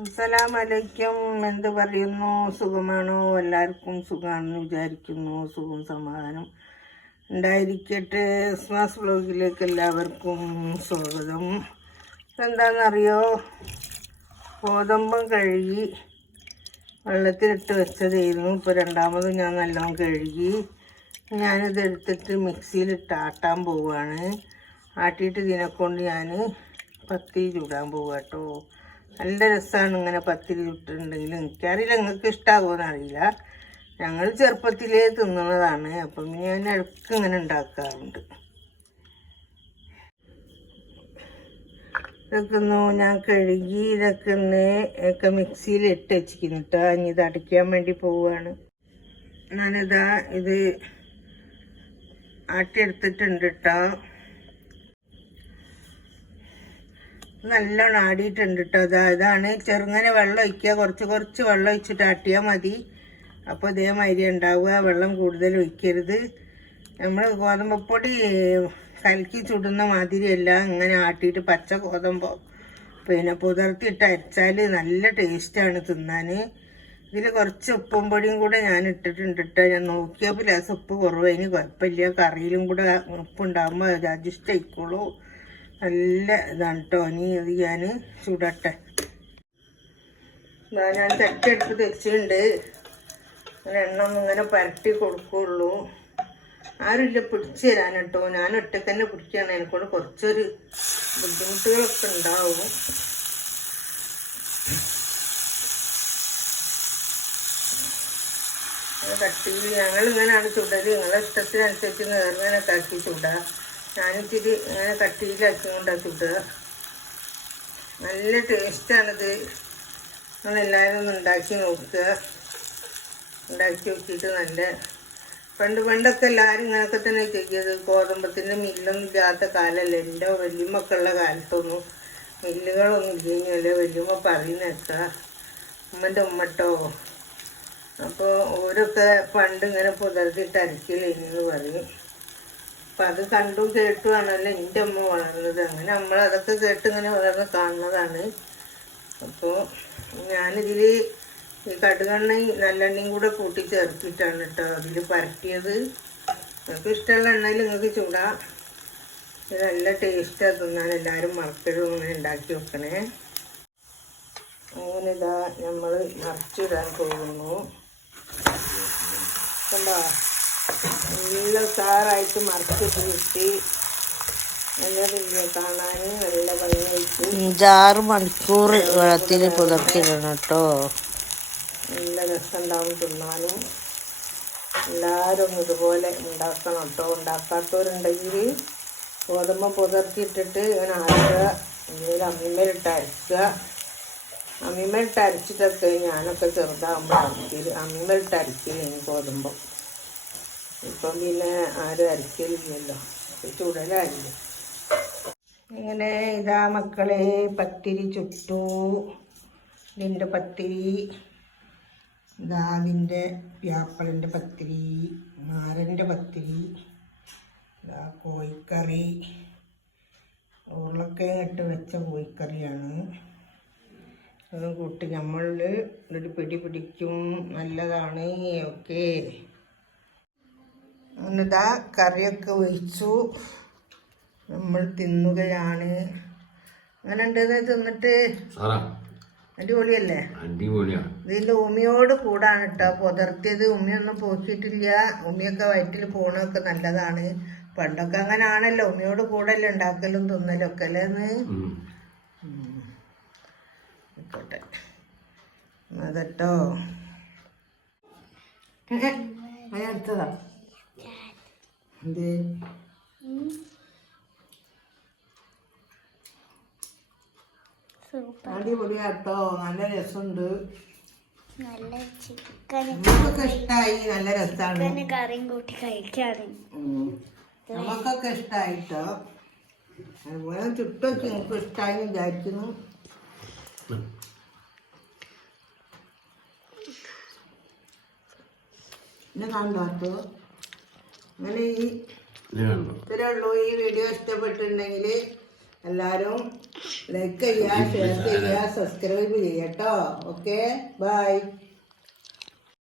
അസ്സലാമലൈക്കും. എന്ത് പറയുന്നു? സുഖമാണോ? എല്ലാവർക്കും സുഖമാണെന്ന് വിചാരിക്കുന്നു. സുഖം സമാധാനം ഉണ്ടായിരിക്കട്ടെ. ക്രിസ്മസ് വ്ലോഗിലേക്ക് എല്ലാവർക്കും സ്വാഗതം. എന്താണെന്നറിയോ ഗോതമ്പം കഴുകി വെള്ളത്തിലിട്ട് വെച്ചതായിരുന്നു. ഇപ്പോൾ രണ്ടാമത് ഞാൻ നല്ലോണം കഴുകി. ഞാനിത് എടുത്തിട്ട് മിക്സിയിലിട്ട് ആട്ടാൻ പോവുകയാണ് ആട്ടിയിട്ട് ഇതിനെക്കൊണ്ട് ഞാൻ പത്തി ചൂടാൻ പോവുക കേട്ടോ നല്ല രസമാണ് ഇങ്ങനെ പത്തിരി ചുട്ടിട്ടുണ്ടെങ്കിൽ എനിക്കറിയില്ല നിങ്ങൾക്ക് ഇഷ്ടമാകുമെന്ന് അറിയില്ല. ഞങ്ങൾ ചെറുപ്പത്തിലേ തിന്നുന്നതാണ്. അപ്പം ഞാൻ ഇടയ്ക്ക് ഇങ്ങനെ ഉണ്ടാക്കാറുണ്ട്. ഇതൊക്കെ ഒന്ന് ഞാൻ കഴുകി ഇതൊക്കെ ഒന്ന് ഒക്കെ മിക്സിയിൽ ഇട്ട് വെച്ചിരിക്കുന്നിട്ട് ഇനി ഇത് അടയ്ക്കാൻ വേണ്ടി പോവുകയാണ് ഞാനിതാ ഇത് ആട്ടിയെടുത്തിട്ടുണ്ട് കേട്ടോ. നല്ലോണം ആടിയിട്ടുണ്ട് കേട്ടോ അതാ ഇതാണ്. ചെറുങ്ങനെ വെള്ളം ഒഴിക്കുക. കുറച്ച് കുറച്ച് വെള്ളം ഒഴിച്ചിട്ട് ആട്ടിയാൽ മതി. അപ്പോൾ ഇതേമാതിരി ഉണ്ടാവുക. വെള്ളം കൂടുതൽ ഒഴിക്കരുത്. നമ്മൾ ഗോതമ്പപ്പൊടി കലക്കി ചുടുന്ന മാതിരിയല്ല. ഇങ്ങനെ ആട്ടിയിട്ട് പച്ച ഗോതമ്പോ പിന്നെ പുതർത്തിയിട്ട് അരച്ചാൽ നല്ല ടേസ്റ്റാണ് തിന്നാൻ ഇതിൽ കുറച്ച് ഉപ്പും പൊടിയും കൂടെ ഞാൻ ഇട്ടിട്ടുണ്ട് കേട്ടോ ഞാൻ നോക്കിയപ്പോൾ ലേസം ഉപ്പ് കുറവ്. അതിന് കുഴപ്പമില്ല. കറിയിലും കൂടെ ഉപ്പുണ്ടാകുമ്പോൾ അത് അഡ്ജസ്റ്റ് ആയിക്കോളൂ. നല്ല ഇതാണ് കേട്ടോ ഇനി ഇത് ഞാൻ ചുടട്ടെ. ഞാൻ തെറ്റെടുത്ത് വെച്ചിട്ടുണ്ട്. അങ്ങനെ എണ്ണ ഒന്നും ഇങ്ങനെ പരട്ടി കൊടുക്കുള്ളൂ. ആരുമില്ല പിടിച്ചു തരാൻ കേട്ടോ ഞാൻ ഒറ്റയ്ക്ക് തന്നെ പിടിക്കുകയാണ് എനിക്കോട് കുറച്ചൊരു ബുദ്ധിമുട്ടുകളൊക്കെ ഉണ്ടാവും. കട്ടിയിൽ ഞങ്ങൾ ഇങ്ങനെയാണ് ചുടൽ. നിങ്ങളെ ഇഷ്ടത്തിനനുസരിച്ച് നേർന്നതിനൊക്കെ ആക്കി ചുടുക ഞാനിച്ചിരി ഇങ്ങനെ കട്ടിയിലാക്കി കൊണ്ടാക്കിയിട്ട് നല്ല ടേസ്റ്റാണിത്. നിങ്ങളെല്ലാവരും ഒന്ന് ഉണ്ടാക്കി നോക്കുക ഉണ്ടാക്കി നോക്കിയിട്ട് നല്ല പണ്ട് പണ്ടൊക്കെ എല്ലാവരും ഇങ്ങനെയൊക്കെ തന്നെ ചെയ്യത് ഗോതമ്പത്തിന്റെ മില്ലൊന്നും ഇല്ലാത്ത കാലമല്ല എന്റെ വല്യമ്മക്കുള്ള കാലത്തൊന്നും മില്ലുകളൊന്നും ഇല്ലെങ്കിൽ വല്യമ്മ പറയുന്നേക്ക ഉമ്മന്റെ ഉമ്മട്ടോ. അപ്പോൾ ഓരൊക്കെ പണ്ട് ഇങ്ങനെ പുതർത്തിട്ട് അരക്കില്ലെന്ന് പറയും. അപ്പം അത് കണ്ടും കേട്ടുമാണല്ലോ എന്റെ അമ്മ വളർന്നത്. അങ്ങനെ നമ്മൾ അതൊക്കെ കേട്ട് ഇങ്ങനെ വളർന്ന് കാണുന്നതാണ്. അപ്പോൾ ഞാനിതിൽ ഈ കടുകെണ്ണയും നല്ലെണ്ണയും കൂടെ കൂട്ടി ചേർത്തിട്ടാണ് കേട്ടോ അതിൽ പരട്ടിയത് നിങ്ങൾക്ക് ഇഷ്ടമുള്ള എണ്ണയിൽ നിങ്ങൾക്ക് ചൂടാം. നല്ല ടേസ്റ്റാണ് തിന്നാൻ എല്ലാവരും മറക്കഴും ഇങ്ങനെ ഉണ്ടാക്കി വെക്കണേ. അങ്ങനെ ഇതാ നമ്മൾ മറിച്ചിടാൻ പോകുന്നു. കണ്ടോ? നല്ല ഉഷാറായിട്ട് മറിച്ചിട്ട് കിട്ടി കാണാൻ നല്ല ഭംഗിയായിട്ട്. അഞ്ചാറ് മണിക്കൂർ വെള്ളത്തിൽ പുതർത്തിടണം കേട്ടോ. നല്ല രസമുണ്ടാവും തിന്നാനും. എല്ലാവരും ഇതുപോലെ ഉണ്ടാക്കണം കേട്ടോ. ഉണ്ടാക്കാത്തവരുണ്ടെങ്കിൽ ഗോതമ്പ് പുതർത്തിയിട്ടിട്ട് ഇങ്ങനെ അരക്കുക എന്തെങ്കിലും അമ്മിമേലിട്ട് അരക്കുക. അമ്മിമേലിട്ട് അരച്ചിട്ടൊക്കെ ഞാനൊക്കെ ചെറുതാകുമ്പോൾ അരക്കൽ അമ്മിമേലിട്ട് അരക്കൽ ഗോതമ്പം. ഇപ്പം പിന്നെ ആരും അരക്കലില്ലല്ലോ ചുടലായില്ല ഇങ്ങനെ ഇതാ മക്കളെ പത്തിരി ചുട്ടു. ഇതിന്റെ പത്തിരി. ഇതാ അതിന്റെ വ്യാപ്പളിന്റെ പത്തിരി നാരന്റെ പത്തിരി ഇതാ കോഴിക്കറി. ഉരുളക്കിഴങ്ങ് ഇട്ട് വെച്ച കോഴിക്കറിയാണ്. അത് കൂട്ടി നമ്മളിൽ ഒരു പിടി പിടിക്കും. നല്ലതാണ്. ഓക്കെ. എന്നിതാ കറിയൊക്കെ ഒഴിച്ചു നമ്മൾ തിന്നുകയാണ്. അങ്ങനെ ഉണ്ടെന്ന് തിന്നിട്ട് അടിപൊളിയല്ലേ? ഇതിന്റെ ഉമിയോട് കൂടാണ് കേട്ടോ പുതർത്തിയത്. ഉമിയൊന്നും പോക്കിയിട്ടില്ല. ഉമിയൊക്കെ വയറ്റിൽ പോണൊക്കെ നല്ലതാണ്. പണ്ടൊക്കെ അങ്ങനെ ആണല്ലോ ഉമിയോട് കൂടല്ലേ ഉണ്ടാക്കലും തിന്നലും ഒക്കെ അല്ലേന്ന്. ആയിക്കോട്ടെ. അതെട്ടോ അടുത്തതാ. എന്ത്? അടിപൊളിയാട്ടോ. നല്ല രസമുണ്ട്. നല്ല ചിക്കൻ നമുക്കൊക്കെ ഇഷ്ടായി. നല്ല രസമാണ് കറിയും കൂട്ടി കഴിക്കാറ് നമുക്കൊക്കെ ഇഷ്ടമായിട്ടോ അതുപോലെ ചുട്ടൊക്കെ നിങ്ങൾക്ക് ഇഷ്ടമായി വിചാരിക്കുന്നു. പിന്നെ കണ്ടോ അങ്ങനെ ഈ ഇത്രേ ഉള്ളൂ ഈ വീഡിയോ ഇഷ്ടപ്പെട്ടിട്ടുണ്ടെങ്കിൽ എല്ലാവരും ലൈക്ക് ചെയ്യുക ഷെയർ ചെയ്യുക സബ്സ്ക്രൈബ് ചെയ്യട്ടോ ഓക്കെ ബൈ